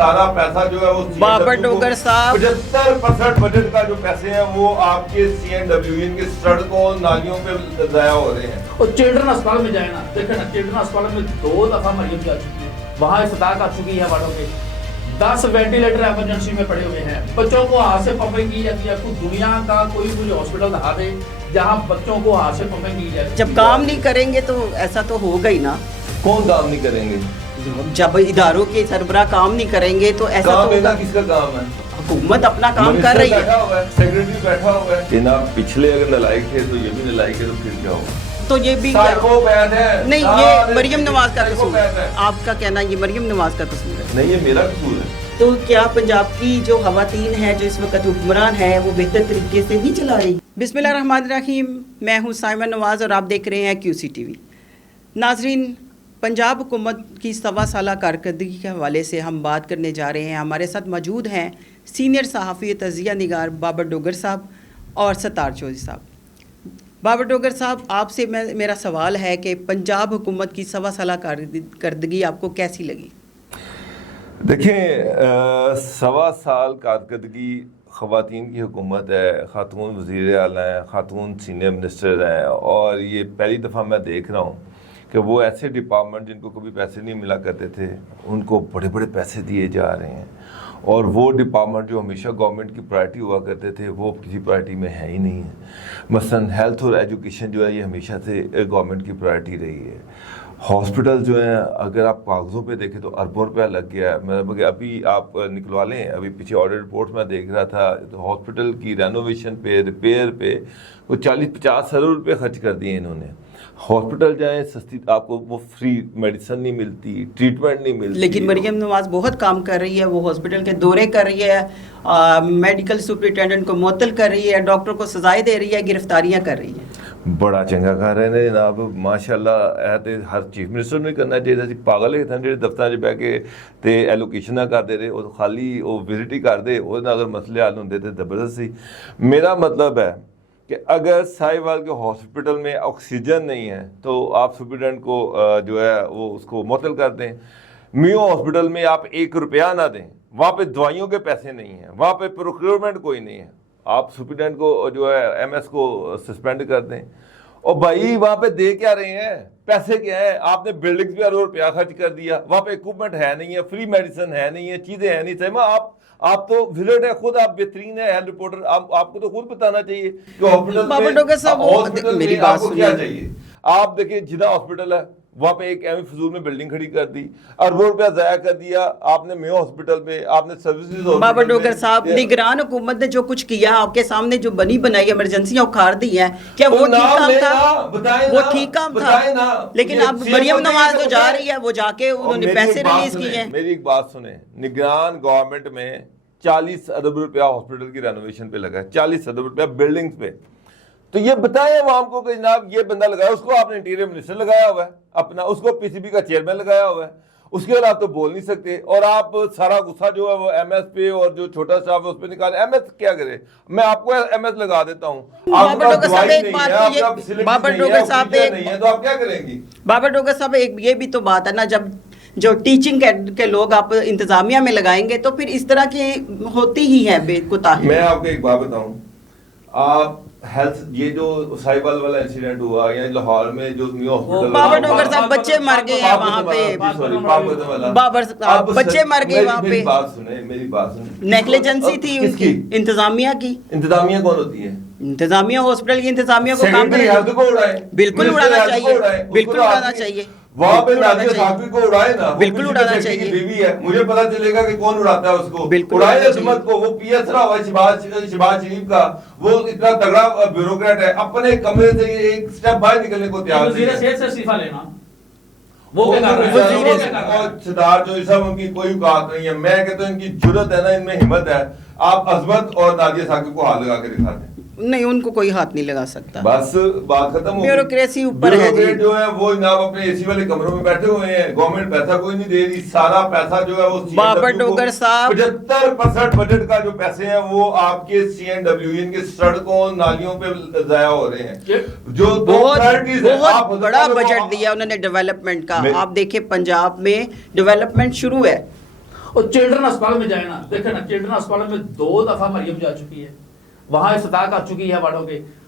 सारा पैसा जो है वो बाबर डोगर साहब 75% बजट का जो पैसे हैं वो आपके CNW इनके सड़कों नालियों पे जाया हो रहे हैं। और चिल्ड्रन अस्पताल में जाए ना, देखे ना चिल्ड्रन अस्पताल में 2 दफा मरियम जा चुकी है, वहाँ इफ्तार कर चुकी है वालों के 10 वेंटिलेटर इमरजेंसी में पड़े हुए हैं। बच्चों को हाथ से पंपिंग की जाती है। आपको दुनिया का कोई मुझे हॉस्पिटल दिखा दे जहाँ बच्चों को हाथ से पंपिंग की जाती है। जब काम नहीं करेंगे तो ऐसा तो होगा ही ना। कौन काम नहीं करेंगे? जब इदारों के सरबरा काम नहीं करेंगे तो ऐसा काम तो है ना, होगा। किसका काम है? हुकूमत अपना काम कर रही है। सेक्रेटरी बैठा हुआ है। ये ना पिछले अगर नलायक थे तो ये भी नलायक है, तो फिर क्या होगा? तो ये भी साइकोपैथ है। नहीं, ये मरियम नवाज का कसूर साइकोपैथ है। आपका कहना ये मरियम नवाज का कसूर है? नहीं, ये मेरा कसूर है। तो क्या पंजाब की जो खवातीन है जो इस वक्त हुक्मरान है वो बेहतर तरीके से नहीं चला रही? बिस्मिल्लाहिर्रहमानिर्रहीम, मैं हूँ साइमा नवाज और आप देख रहे हैं QC TV। नाजरीन, पंजाब हुकूमत की 1.25 साल कारकर्दगी के हवाले से हम बात करने जा रहे हैं। हमारे साथ मौजूद हैं सीनियर सहाफ़ी तज़िया निगार बाबर डोगर साहब और सत्तार चौधरी साहब। बाबर डोगर साहब, आपसे मेरा सवाल है कि पंजाब हुकूमत की 1.25 साल कारकर्दगी आपको कैसी लगी? देखें, 1.25 साल कारकर्दगी ख़वातीन की हुकूमत है, ख़ातून वज़ीर आला हैं, ख़ातून सीनियर मिनिस्टर हैं, और ये पहली दफ़ा मैं देख रहा हूँ कि वो ऐसे डिपार्टमेंट जिनको कभी पैसे नहीं मिला करते थे उनको बड़े बड़े पैसे दिए जा रहे हैं, और वो डिपार्टमेंट जो हमेशा गवर्नमेंट की प्रायोरिटी हुआ करते थे वो किसी प्रायोरिटी में है ही नहीं है। मसलन हेल्थ और एजुकेशन जो है ये हमेशा से गवर्नमेंट की प्रायोरिटी रही है। हॉस्पिटल जो है अगर आप कागज़ों पे देखें तो अरबों रुपया लग गया है। मतलब कि अभी आप निकलवा लें, अभी पीछे ऑडिट रिपोर्ट में देख रहा था तो हॉस्पिटल की रेनोवेशन पे, रिपेयर पे वो 40-50 अरब रुपये खर्च कर दिए इन्होंने। हॉस्पिटल जाएं सस्ती, आपको वो फ्री मेडिसिन नहीं मिलती, ट्रीटमेंट नहीं मिलती। लेकिन मरियम नवाज बहुत काम कर रही है, वो हॉस्पिटल के दौरे कर रही है, मेडिकल सुपरिटेंडेंट को मुअत्तल कर रही है, डॉक्टर को सजाएं दे रही है, गिरफ्तारियां कर रही है। बड़ा चंगा कर रहे ने जनाब, माशाअल्लाह। है तो हर चीफ मिनिस्टर ने करना चाहिए ਸੀ। पागल है ਜਿਹੜੇ ਦਫ਼ਤਰਾਂ 'ਚ ਬਹਿ ਕੇ ਤੇ ਐਲੋਕੇਸ਼ਨਾਂ ਕਰਦੇ ਰਹੇ, ਉਹ ਖਾਲੀ ਉਹ ਵਿਜ਼ਿਟ ਹੀ ਕਰਦੇ, ਉਹਦੇ ਨਾਲ अगर मसले हल होंगे तो ज़बरदस्त सी। मेरा मतलब है कि अगर साहिवाल के हॉस्पिटल में ऑक्सीजन नहीं है तो आप सुपरिटेंडेंट को जो है वो उसको मुअत्तल कर दें। मियो हॉस्पिटल में आप 1 रुपया ना दें, वहाँ पे दवाइयों के पैसे नहीं हैं, वहाँ पे प्रोक्योरमेंट कोई नहीं है, आप सुपरिटेंडेंट को जो है MS को सस्पेंड कर दें। और भाई वहाँ पे दे क्या रहे हैं, पैसे क्या है? आपने बिल्डिंग्स पे अरबों रुपया खर्च कर दिया, वहाँ पे इक्विपमेंट है नहीं है, फ्री मेडिसिन है नहीं है, चीज़ें है नहीं। सही आप तो विजिट है, खुद आप बेहतरीन है हेल्थ रिपोर्टर, आपको तो खुद बताना चाहिए कि हॉस्पिटल में मेरी बात आपको क्या चाहिए। आप देखिए जिना हॉस्पिटल है वहाँ पे एक एवं फजूल में बिल्डिंग खड़ी कर दी, अरबों रुपया ज़ाया कर दिया आपने मेयो हॉस्पिटल में, आपने सर्विसेज। बाबर डोगर साहब, निगरान हुकूमत ने जो कुछ किया आपके सामने, जो बनी बनाई इमरजेंसियां उखाड़ दी हैं, क्या वो ठीक काम था? वो ठीक काम था। लेकिन अब मरियम नवाज जो जा रही है वो जाके उन्होंने पैसे रिलीज किए हैं। मेरी एक बात सुने, निगरान गवर्नमेंट में 40 अरब रुपया हॉस्पिटल की रेनोवेशन पे लगा है, 40 अरब रुपया बिल्डिंग्स पे। तो ये बताएं आवाम को कि जनाब ये बंदा लगाया, उसको आपने इंटीरियर मिनिस्टर लगाया हुआ है अपना, उसको PCB का चेयरमैन लगाया हुआ है, उसके बाद आप तो बोल नहीं सकते। और आप सारा गुस्सा जो है वो MS पे और जो छोटा स्टाफ है उस पर निकाल। MS क्या करे? मैं आपको MS लगा देता हूँ, बाबर डोगर साहब क्या करेंगी? बाबर डोगर साहब, एक ये भी तो बात है ना, जब जो टीचिंग के लोग आप इंतजामिया में लगाएंगे तो फिर इस तरह की होती ही है बेकुताही। मैं आपको एक बात बताऊं, आप हेल्थ ये जो साहिवाल वाला इंसिडेंट हुआ या लाहौर में जो न्यू हॉस्पिटल, बाबर डोगर साहब बच्चे मर गए हैं वहाँ पे, बाबर साहब बच्चे मर गए वहाँ पे। मेरी बात सुने, नेग्लिजेंसी थी उनकी, इंतजामिया की। इंतजामिया कौन होती है? इंतजामिया हॉस्पिटल की इंतजामिया को काम करें, बिल्कुल उड़ाना चाहिए, बिल्कुल उड़ाना चाहिए, वहाँ पे नादिया साहबी को उड़ाए ना, बिल्कुल उड़ाना चाहिए। बीवी है, मुझे पता चलेगा कि कौन उड़ाता है उसको, बिल्कुल उड़ाए हिम्मत को। वो PS रहा हुआ शहबाज शरीफ का, वो इतना तगड़ा ब्यूरोक्रेट है, अपने कमरे से एक स्टेप बाहर निकलने को तैयार नहीं है। सेहत से इस्तीफा लेना वो सरदार जो सब उनकी कोई औकात नहीं है। मैं कहता हूँ इनकी जुर्रत है ना, इनमें हिम्मत है। आप अजमत और नादिया साकिब को हाथ लगा के दिखा दें। नहीं, उनको कोई हाथ नहीं लगा सकता, बस बात खत्म हो। ब्यूरोक्रेसी ऊपर है जी। जो है वो जनाब अपने AC वाले कमरों में बैठे हुए हैं, गवर्नमेंट पैसा कोई नहीं दे रही, सारा पैसा जो है वो बाबर डोगर साहब 75% बजट का जो पैसे हैं वो आपके CNW इनके सड़कों नालियों पे जाया हो रहे हैं। जो बहुत बड़ा बजट दिया उन्होंने डेवलपमेंट का। आप देखिए पंजाब में डेवलपमेंट शुरू है, और चिल्ड्रन अस्पताल में जाए ना, देखे ना चिल्ड्रन अस्पताल में 2 दफा मरियम जा चुकी है, वहां इस्ताक आ चुकी है वार्डों के,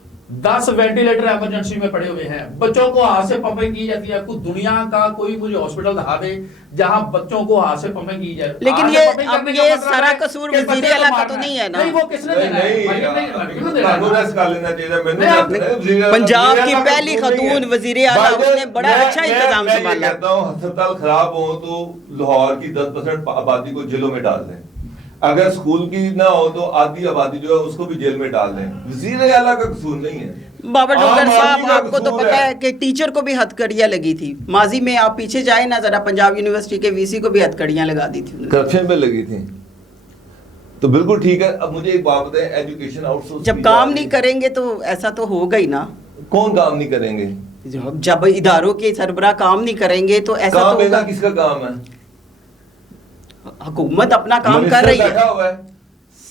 10 वेंटिलेटर इमरजेंसी में पड़े हुए हैं, बच्चों को हाथ से पंपिंग की जाती है। कुछ दुनिया का कोई मुझे हॉस्पिटल दिखा दे जहां बच्चों को हाथ से पंपिंग की जाए। लेकिन हाथ ये से पंपिंग अब करने का ये मतलब सारा है कसूर कि वजीर बच्चे को आला का मारना तो नहीं है ना। नहीं, वो किसने देना है? मरियम ने देना है। कानून ऐसा लेना चाहिए। पंजाब की पहली खातून वजीर आला, उसने बड़ा अच्छा इंतजाम संभाला। मैं कहता हूं अस्पताल खराब हो तो लाहौर की 10% आबादी को जेलों में डाल दें, अगर स्कूल की ना हो तो आधी आबादी जो है उसको भी जेल में डाल दें। वजीर आला का कसूर नहीं है। बाबर डॉक्टर साहब, आपको तो कसूर पता है कि टीचर को भी हथकड़ियां लगी थी माजी में। आप पीछे जाए ना जरा, पंजाब यूनिवर्सिटी के वीसी को भी हथकड़ियां लगा दी थी। करप्शन पे लगी थी, तो बिल्कुल ठीक है। अब मुझे एक बात बताएं, एजुकेशन आउटसोर्स जब काम नहीं करेंगे तो ऐसा तो होगा ही ना। कौन काम नहीं करेंगे? जब इदारों के सरबराह काम नहीं करेंगे तो ऐसा काम तो लेना होगा। किसका काम है? हुकूमत अपना काम कर मिनिस्टर रही है। बैठा हुआ है,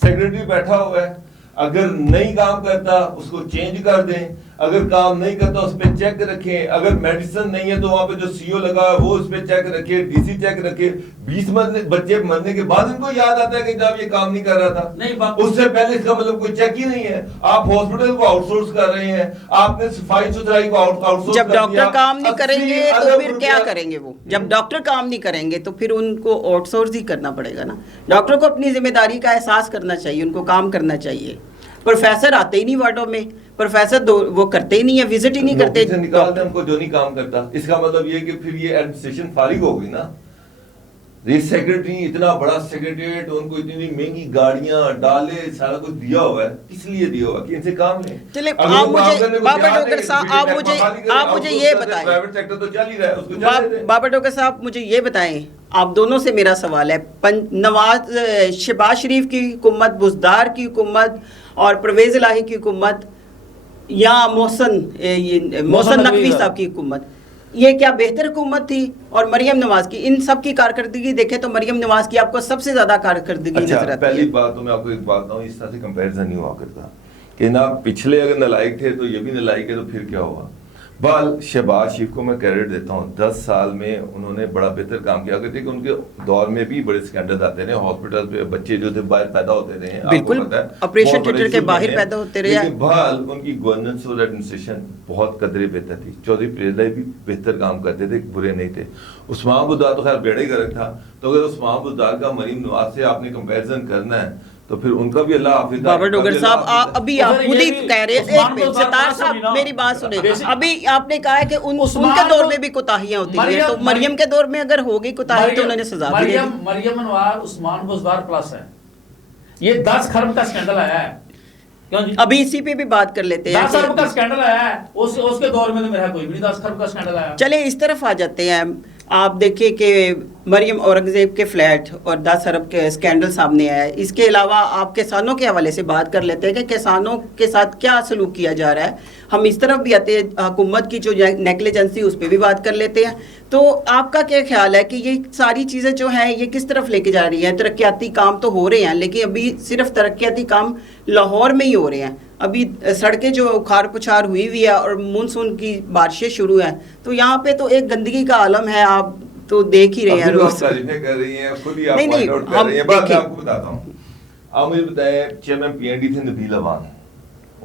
सेक्रेटरी बैठा हुआ है, अगर नहीं काम करता उसको चेंज कर दें, अगर काम नहीं करता उस पर चेक रखें, अगर मेडिसिन नहीं है तो वहां पे जो सीओ लगा है वो उस पर चेक रखे, डीसी चेक रखे। 20 बच्चे मरने के बाद इनको याद आता है कि जब ये काम नहीं कर रहा था, नहीं उससे पहले इसका मतलब कोई चेक ही नहीं है। आप हॉस्पिटल को आउटसोर्स कर रहे हैं, आपने सफाई सुथराई को आउटसोर्स जब डॉक्टर काम नहीं करेंगे तो फिर क्या रुपया- करेंगे वो? जब डॉक्टर काम नहीं करेंगे तो फिर उनको आउटसोर्स ही करना पड़ेगा ना। डॉक्टर को अपनी जिम्मेदारी का एहसास करना चाहिए, उनको काम करना चाहिए। प्रोफेसर आते ही नहीं वार्डों में, प्रोफेसर वो करते ही नहीं है, विजिट ही नहीं करते। नौकरी से निकालते हैं उनको जो नहीं काम करता। इसका मतलब ये कि फिर ये एडमिनिस्ट्रेशन फारिग हो गई ना। ये सेक्रेटरी, इतना बड़ा सेक्रेटरीट, उनको इतनी महंगी गाड़ियां डाले, सारा कुछ दिया हुआ है, किस लिए दिया हुआ कि इनसे काम लें। चलिए, अगर आप वो काम मुझे करने को बाबर तैयार डॉक्टर नहीं, साहब, आप मुझे ये बताएं, प्राइवेट सेक्टर तो चल ही रहा है, उसको चलने दें। बाबर डॉक्टर साहब मुझे ये बताएं, आप दोनों से मेरा सवाल है। शहबाज शरीफ की हुकूमत, बुज़दार की हुकूमत और परवेज इलाही की हुकूमत या मोहसन नकवी साहब की हुकूमत, ये क्या बेहतर हुकूमत थी? और मरियम नवाज की, इन सब की कारकर्दगी देखें तो मरियम नवाज की आपको सबसे ज्यादा कारकर्दगी अच्छा, नजर आती पहली है। बात तो मैं आपको एक बात बताऊं, इस तरह से कंपैरिजन नहीं हुआ करता कि ना पिछले अगर नलायक थे तो ये भी नलायक है, तो फिर क्या हुआ। बाल शहबाज शरीफ को मैं क्रेडिट देता हूँ, 10 साल में उन्होंने बड़ा बेहतर काम किया। अगर देखिए उनके दौर में भी बड़े स्कैंडल आते रहे, हॉस्पिटल पे बच्चे जो थे बाहर पैदा होते रहे, आपको बिल्कुल, पता है, ऑपरेशन बहुत बड़े थिएटर के इशू बाहर बने। पैदा होते रहे। लेकिन बहाल उनकी गवर्नेंस और एडमिनिस्ट्रेशन बहुत कदरे बेहतर थी। चौधरी प्रेरलाई भी बेहतर काम करते थे, बुरे नहीं थे। उस्मान बुज़दार तो खैर बेड़ा ही गर्क था, तो अगर उस्मान बुज़दार का मरीम नवाज से आपने कंपैरिजन करना है तो फिर उनका भी अल्लाह हाफिज़। बाबर डॉक्टर साहब, अभी आप खुद ही कह रहे थे, उस्मान बुज़दार सितार साहब सुनी ना। मेरी बात सुने, बेसिक- अभी आपने कहा है कि उस्मान उनके दौर को- में भी कोताहियां होती हैं, मरियम- तो मरियम के दौर में अगर हो गई कोताही तो उन्होंने सजा भी दे दी। मरियम अनवार उस्मान बुज़दार प्लस है। ये 10 खरब का स्कैंडल आया है, क्यों जी? अभी इसी पे भी बात कर लेते हैं 10 खरब का कि- स्कैंडल आया है, उसके दौर में तो मेरा कोई भी नहीं 10 खरब का स्कैंडल आया। चले इस तरफ आ जाते हैं। आप देखिए कि मरियम औरंगजेब के फ्लैट और 10 अरब के स्कैंडल सामने आया है। इसके अलावा आप किसानों के हवाले से बात कर लेते हैं कि किसानों के साथ क्या सलूक किया जा रहा है। हम इस तरफ भी आते हैं, हुकूमत की जो नेग्लिजेंसी उस पर भी बात कर लेते हैं। तो आपका क्या ख्याल है कि ये सारी चीज़ें जो हैं ये किस तरफ लेके जा रही हैं? तरक्याती काम तो हो रहे हैं, लेकिन अभी सिर्फ तरक्याती काम लाहौर में ही हो रहे हैं। अभी सड़कें जो उखाड़ पुछाड़ हुई हुई है और मानसून की बारिशें शुरू हैं, तो यहाँ पे तो एक गंदगी का आलम है, आप तो देख ही रहे हैं रोज। तारीफें कर रही हैं, खुद ही आप नहीं, पॉइंट आउट कर हम रही हैं। बात मैं देखिए। आपको बताता हूँ। आप मुझे बताएं, चेयरमैन पीएनडी थे नबील अवान,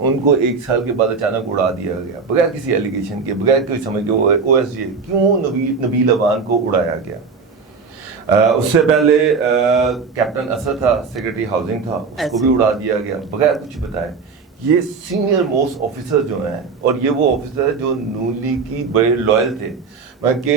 उनको 1 साल के बाद अचानक उड़ा दिया गया बगैर किसी एलिगेशन के, बगैर कोई समझ के। ओएसडी क्यों नबील अवान को उड़ाया गया? उससे पहले कैप्टन असद था, सेक्रेटरी हाउसिंग था, उसको भी उड़ा दिया गया बगैर कुछ बताए। ये सीनियर मोस्ट ऑफिसर जो हैं, और ये वो ऑफिसर है जो नून लीग की बड़े लॉयल थे। कि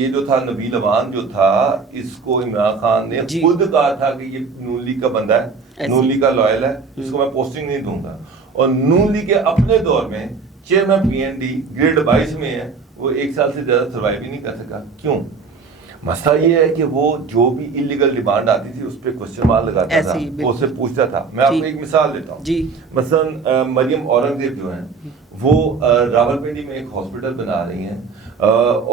ये जो था नबील अवान जो था, इसको इमरान खान ने खुद कहा था कि ये नून लीग का बंदा है, नून लीग का लॉयल है, इसको मैं पोस्टिंग नहीं दूंगा। और नून लीग के अपने दौर में चेयरमैन पीएनडी ग्रेड 22 में है, वो 1 साल से ज्यादा सर्वाइव ही नहीं कर सका। क्यों? मसला ये है कि वो जो भी इलीगल डिमांड आती थी उस पर क्वेश्चन मार्क लगाता था, वो उससे पूछता था। मैं आपको एक मिसाल देता हूँ। मसलन मरियम औरंगजेब जो हैं, वो रावलपिंडी में एक हॉस्पिटल बना रही हैं,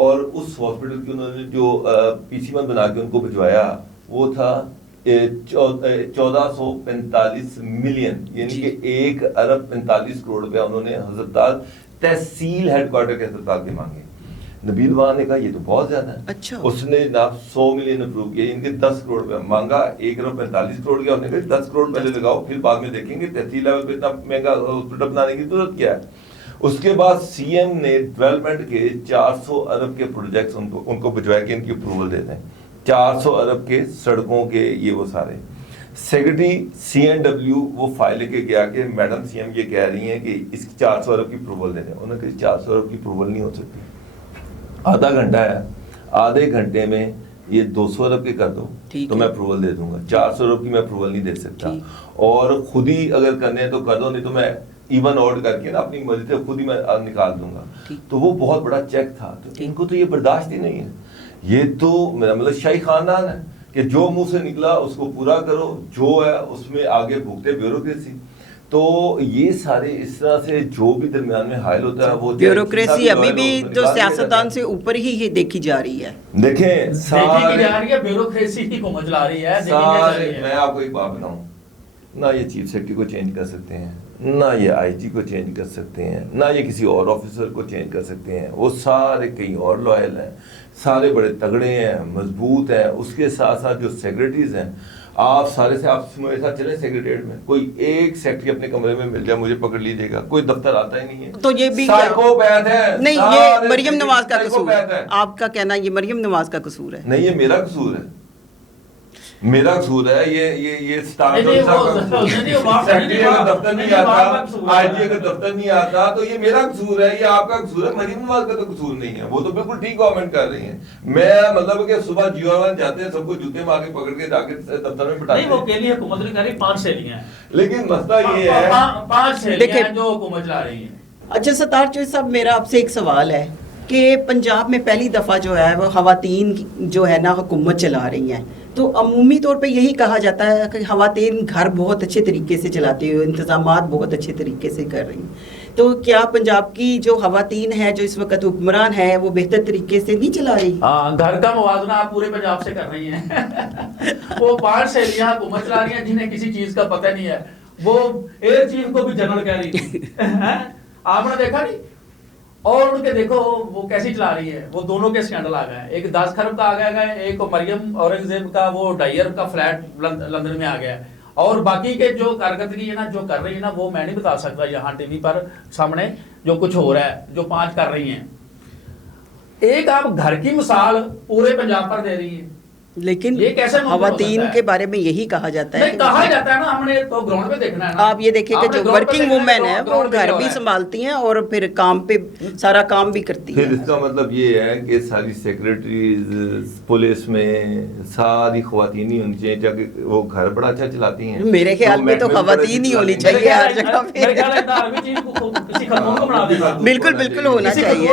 और उस हॉस्पिटल की उन्होंने जो पीसी1 बना के उनको भिजवाया, वो था 1445 मिलियन, यानी कि 1 अरब 45 करोड़ रुपया उन्होंने हजरताल तहसील हेडक्वार्टर के अस्पताल के मांगे। नबील वहां ने कहा ये तो बहुत ज्यादा है। अच्छा। उसने जनाब 100 मिलियन अप्रूव किया, इनके 10 करोड़ पे मांगा, 1,45 करोड़ गया, उसने कहा 10 करोड़ पहले लगाओ, फिर बाद में देखेंगे, तहसील लेवल पे इतना महंगा हॉस्पिटल बनाने की जरूरत क्या है। उसके बाद सीएम ने डेवलपमेंट के 400 अरब के प्रोजेक्ट्स उनको भिजवाए कि इनकी अप्रूवल दे दें। 400 अरब के सड़कों के ये वो सारे। सेक्रेटरी CNW वो फाइल लेके गया कि मैडम सीएम ये कह रही हैं कि इसकी 400 अरब की अप्रूवल दे दें। उन्होंने कहा 400 अरब की अप्रूवल नहीं हो सकती, आधा घंटा है, आधे घंटे में ये 200 अरब के कर दो तो मैं अप्रूवल दे दूंगा, 400 अरब की मैं अप्रूवल नहीं दे सकता। और खुद ही अगर करने हैं तो कर दो, नहीं तो मैं इवन आउट करके ना अपनी मर्जी से खुद ही मैं निकाल दूंगा। तो वो बहुत बड़ा चेक था, तो इनको तो ये बर्दाश्त ही नहीं है। ये तो मेरा मतलब शाही खानदान है कि जो मुंह से निकला उसको पूरा करो, जो है उसमें आगे भुगते ब्यूरोक्रेसी। तो ये सारे इस तरह से जो भी दरमियान में हायल होता है वो ब्यूरोक्रेसी अभी भी जो सियासतदान से ऊपर ही देखी जा रही है। देखें सारे ब्यूरोक्रेसी ही को मचला रही है। सारे मैं आपको एक बात बताऊं, ना ये चीफ सेक्रेटरी को चेंज कर सकते हैं, ना ये IG को चेंज कर सकते हैं, ना ये किसी और ऑफिसर को चेंज कर सकते हैं। वो सारे कहीं और लॉयल हैं, सारे बड़े तगड़े हैं, मजबूत हैं। उसके साथ साथ जो सेक्रेटरीज हैं, आप सारे से आप मेरे साथ चले सेक्रेटरीट में, कोई एक सेक्रेटरी अपने कमरे में मिल जाए मुझे पकड़ लीजिएगा, कोई दफ्तर आता ही नहीं है। तो ये भी साइकोपैथ है। नहीं, ये मरियम नवाज का कसूर है। है आपका कहना ये मरियम नवाज का कसूर है? नहीं, ये मेरा कसूर है, मेरा कसूर है। ये स्टाफ सेक्रेटरी अगर दफ्तर नहीं आता, IG अगर दफ्तर नहीं आता तो ये मेरा कसूर है, ये आपका कसूर है। मरीम नवाज का तो कसूर नहीं है, वो तो बिल्कुल ठीक कमेंट कर रही हैं। मैं मतलब कि सुबह जियोवान जाते हैं, सबको जूते मार के पकड़ के जाके दफ्तर में बिठाते हैं। नहीं, वो अकेली हुकूमत नहीं कर रही, 5 सहेलियां हैं। लेकिन मसला ये है 5 सहेलियां हैं जो हुकूमत चला रही हैं। अच्छा सत्तार चौधरी साहब, मेरा आपसे एक सवाल है कि पंजाब में पहली दफ़ा जो है वो ख़वातीन जो है ना हुकूमत चला रही हैं, तो अमूमी तौर पे यही कहा जाता है कि ख़वातीन घर बहुत अच्छे तरीके से चलाती हैं, इंतज़ामात बहुत अच्छे तरीके से कर रही हैं। तो क्या पंजाब की जो ख़वातीन है जो इस वक्त हुक्मरान है वो बेहतर तरीके से नहीं चला रही? हाँ, घर का मुवाजना आप पूरे पंजाब से कर रही हैं। वो 5 सहेलियां हुकूमत चला रही हैं जिन्हें किसी चीज़ का पता नहीं है। वो एयर चीफ को भी जनरल कह रही थी। आपने देखा नहीं? और उनके देखो वो कैसी चला रही है। वो दोनों के स्कैंडल आ गए हैं, एक 10 खरब का आ गया है, एक मरियम औरंगजेब का वो डायर का फ्लैट लंदन में आ गया है। और बाकी के जो कारकर्दगी है ना, जो कर रही है ना, वो मैं नहीं बता सकता यहाँ टीवी पर सामने जो कुछ हो रहा है, जो 5 कर रही हैं। एक आप घर की मिसाल पूरे पंजाब पर दे रही है, लेकिन ये कैसे ख़वातीन के बारे में यही कहा जाता है। कहा जाता है ना, हमने तो ग्राउंड पे देखना है ना। आप ये देखिए कि जो वर्किंग वुमेन है वो घर भी संभालती हैं और फिर काम पे सारा काम भी करती हैं। फिर इसका मतलब ये है कि सारी सेक्रेटरीज पुलिस में सारी ख़वातीन ही होनी चाहिए, ताकि वो घर बड़ा अच्छा चलाती हैं। मेरे ख्याल में तो ख़वातीन ही होनी चाहिए हर जगह पे। बिल्कुल बिल्कुल होना चाहिए।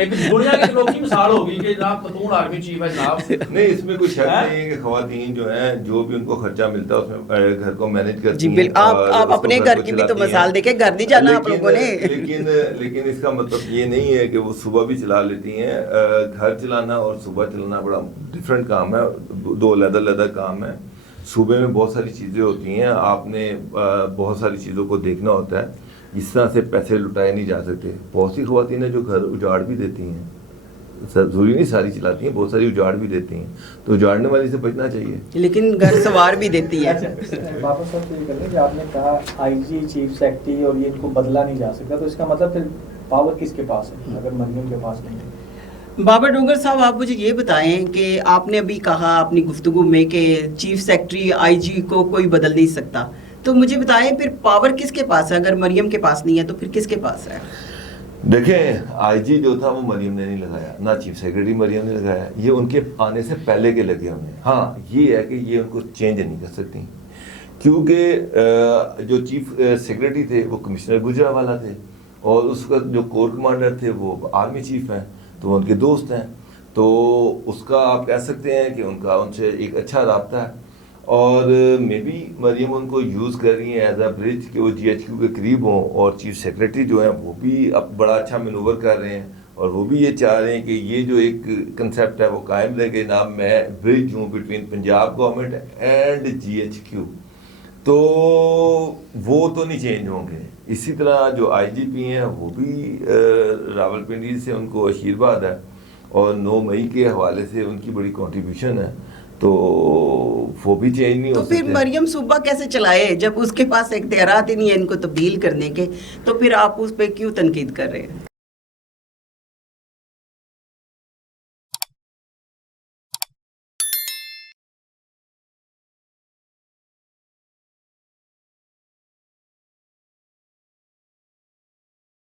दुनिया के लोग की मिसाल होगी कि जनाब खतून आर्मी चीफ है जनाब। नहीं, इसमें कोई शक नहीं है कि ख़वातीन जो हैं जो भी उनको खर्चा मिलता है उसमें घर को मैनेज करती हैं। आप अपने घर की भी तो मिसाल देखें, घर नहीं जाना आप लोगों ने। लेकिन इसका मतलब ये नहीं है कि वो सुबह भी चला लेती हैं। घर चलाना और सुबह चलाना बड़ा डिफरेंट काम है, 2 अलग-अलग काम है। सूबे में बहुत सारी चीज़ें होती हैं, आपने बहुत सारी चीज़ों को देखना होता है। इस तरह से पैसे लुटाए नहीं जा सकते। बहुत सी ख़वातीन हैं जो घर उजाड़ भी देती हैं, जरूरी नहीं सारी चलाती हैं, बहुत सारी उजाड़ भी देती हैं, तो उजाड़ने वाली से बचना चाहिए। लेकिन घर सवार भी देती है। वापस आप ये कर लें कि आपने कहा IG चीफ सेक्रेटरी और ये इनको बदला नहीं जा सकता, तो इसका मतलब फिर पावर किसके पास है अगर मरियम के पास नहीं है? बाबर डोंगर साहब, आप मुझे ये बताएं कि आपने अभी कहा अपनी गुफ्तगू में कि चीफ सेक्रेटरी IG को कोई बदल नहीं सकता, तो मुझे बताएं फिर पावर किसके पास है? अगर मरियम के पास नहीं है तो फिर किसके पास है? देखें, IG जो था वो मरियम ने नहीं लगाया, ना चीफ सेक्रेटरी मरियम ने लगाया, ये उनके आने से पहले के लगे हुए हैं। हाँ, ये है कि ये उनको चेंज नहीं कर सकती, क्योंकि जो चीफ सेक्रेटरी थे वो कमिश्नर गुजरावाला थे और उसका जो कोर कमांडर थे वो आर्मी चीफ हैं, तो वो उनके दोस्त हैं। तो उसका आप कह सकते हैं कि उनका उनसे एक अच्छा राब्ता है और मे बी मरियम उनको यूज़ कर रही हैं एज अ ब्रिज कि वो GHQ के करीब हों, और चीफ सेक्रेटरी जो हैं वो भी अब बड़ा अच्छा मैनूवर कर रहे हैं और वो भी ये चाह रहे हैं कि ये जो एक कंसेप्ट है वो कायम रहे कि ना मैं ब्रिज हूँ between Punjab government and GHQ, तो वो तो नहीं चेंज होंगे। इसी तरह जो आईजीपी हैं वो भी रावलपिंडी से उनको आशीर्वाद है, और 9 मई के हवाले से उनकी बड़ी कंट्रीब्यूशन है, तो वो भी चेंज नहीं तो हो फिर सकते। मरियम सुब्बा कैसे चलाए जब उसके पास इख्तियारात ही नहीं है इनको तब्दील करने के, तो फिर आप उस पर क्यों तनकीद कर रहे हैं?